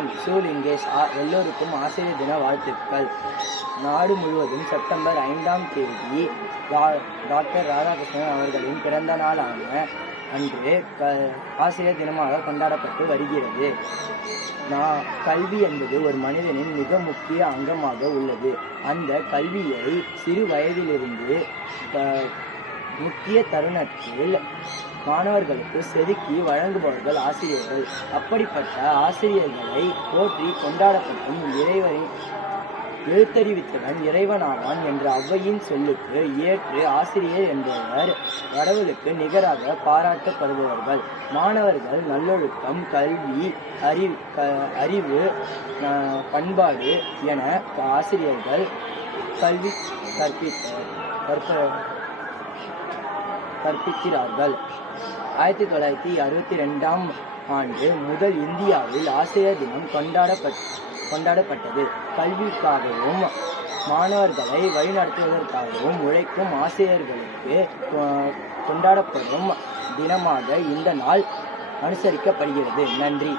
வணக்கம் சிவலிங்கேஷ் ஆ- எல்லோருக்கும் ஆசிரியர் தின வாழ்த்துக்கள். நாடு முழுவதும் செப்டம்பர் ஐந்தாம் தேதி டாக்டர் ராதாகிருஷ்ணன் அவர்களின் பிறந்த நாளான அன்று க ஆசிரியர் தினமாக கொண்டாடப்பட்டு வருகிறது. நான் கல்வி என்பது ஒரு மனிதனின் மிக முக்கிய அங்கமாக உள்ளது. அந்த கல்வியை சிறு வயதிலிருந்து முக்கிய தருணத்தில் மாணவர்களுக்கு செதுக்கி வழங்குபவர்கள் ஆசிரியர்கள். அப்படிப்பட்ட ஆசிரியர்களை போற்றி கொண்டாடப்பட்டும் இறைவனின் எழுத்தறிவித்தவன் இறைவனாவான் என்ற ஔவையின் சொல்லுக்கு ஏற்று ஆசிரியர் என்பவர் கடவுளுக்கு நிகராக பாராட்டப்படுபவர்கள். மாணவர்கள் நல்லொழுக்கம் கல்வி அறிவு க- அறிவு பண்பாடு என ஆசிரியர்கள் கல்வி கற்பித்த கற்ப கற்பிக்கிறார்கள். ஆயிரத்தி தொள்ளாயிரத்தி அறுபத்தி ரெண்டாம் ஆண்டு முதல் இந்தியாவில் ஆசிரியர் தினம் கொண்டாடப்பட் கொண்டாடப்பட்டது. கல்விக்காகவும் மாணவர்களை வழிநடத்துவதற்காகவும் உழைக்கும் ஆசிரியர்களுக்கு கொ- கொண்டாடப்படும் தினமாக இந்த நாள் அனுசரிக்கப்படுகிறது. நன்றி.